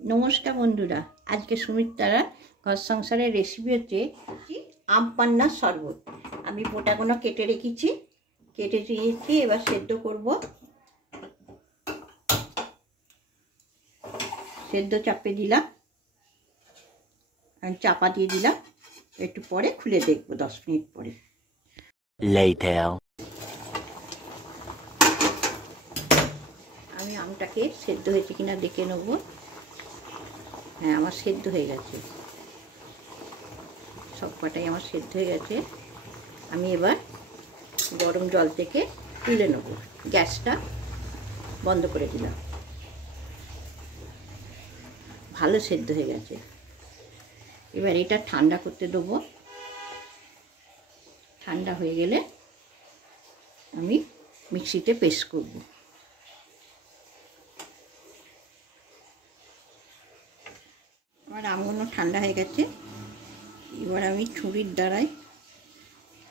नमस्कार बंधुरा आज के सुमित्रार घर संसारे रेसिपि होच्छे आम पान्नार शरबत। आमी बोटागुलो केटे रेखेछि, केटे दिएछि, एबार सेদ্ধ करब। सेদ্ধ चापे दिलाम, चापा दिए दिलाम, एकटु परे खुले देखबो 10 मिनट परे। आमी आमटाके सेদ্ধ हयेছে किना देखे नेब। हाँ आमार सेদ্ধ हो गेছে, सब कटाई आमार सेদ্ধ हो गेছে। आमी एबार गरम जल थेके तुले नेब, गैसटा बंद करे दिलाम। भालो सेদ্ধ हो गेছে, एबार एटा ठंडा करते देबो। ठंडा हो गेले आमी मिक्सिते पेस्ट करब। আমার আমগুলো ঠান্ডা হয়ে গেছে, এবার আমি ছুরির দ্বারাই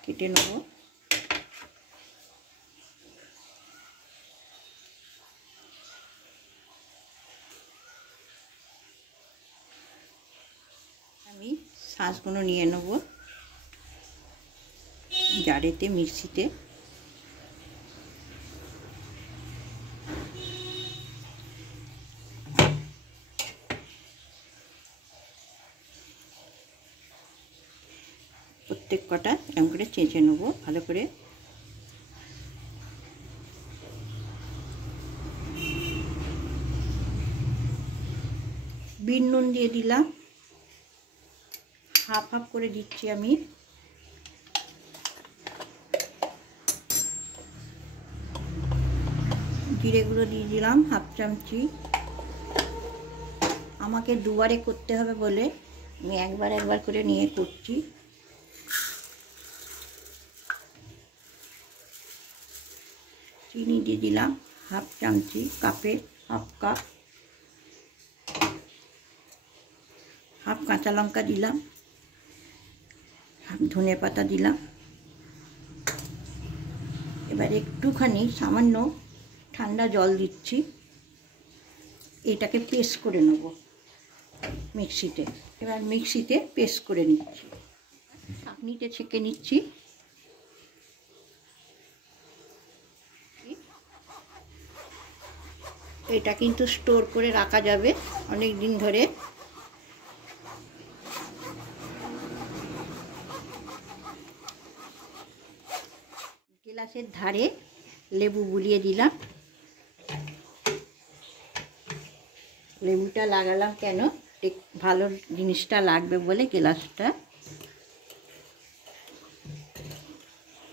কেটে নেব। আমি শাঁসগুলো নিয়ে নেব জারেতে, মিক্সিতে। प्रत्येक कटा एरकम करे चेचे नेब भालो करे। बिन नुन दिए दिलाम, हाफ हाफ करे दिচ্ছি আমি। জিরে গুঁড়ো দিয়ে দিলাম হাফ চামচি। আমাকে দুবারে করতে হবে বলে আমি একবার একবার করে নিয়ে করছি। চিনি দিয়ে দিলাম হাফ চামচি, কাপের হাফ কাপ। হাফ কাঁচা লঙ্কা দিলাম, হাফ ধনে পাতা দিলাম। এবার একটুখানি সামান্য ঠান্ডা জল দিচ্ছি, এটাকে পেস্ট করে নেব মিক্সিতে। এবার মিক্সিতে পেস্ট করে নিচ্ছি, ছাঁকনিতে ছেঁকে নিচ্ছি। এটা কিন্তু স্টোর করে রাখা যাবে অনেক দিন ধরে। গ্লাসের ধারে লেবু বুলিয়ে দিলাম। লেবুটা লাগালাম কেন, ভালো জিনিসটা লাগবে বলে গ্লাসটা।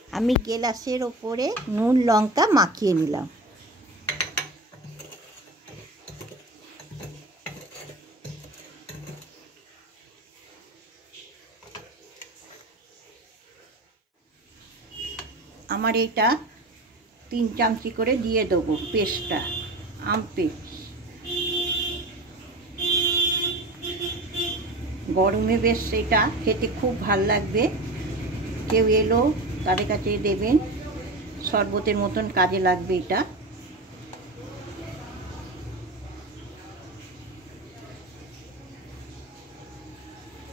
আমি গ্লাসের ওপরে নুন লঙ্কা মাখিয়ে নিলাম। আমার এটা 3 চামচি করে দিয়ে দেবো পেস্টটা, আম পেস্ট। গরমে বেশ এটা খেতে খুব ভাল লাগবে। কেউ এলো তাদের কাছে দেবেন, শরবতের মতন কাজে লাগবে এটা।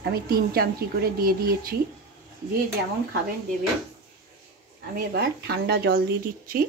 আমি 3 চামচি করে দিয়ে দিয়েছি, দিয়ে যেমন খাবেন দেবেন। আমি এবার ঠান্ডা জল দিয়ে দিচ্ছি।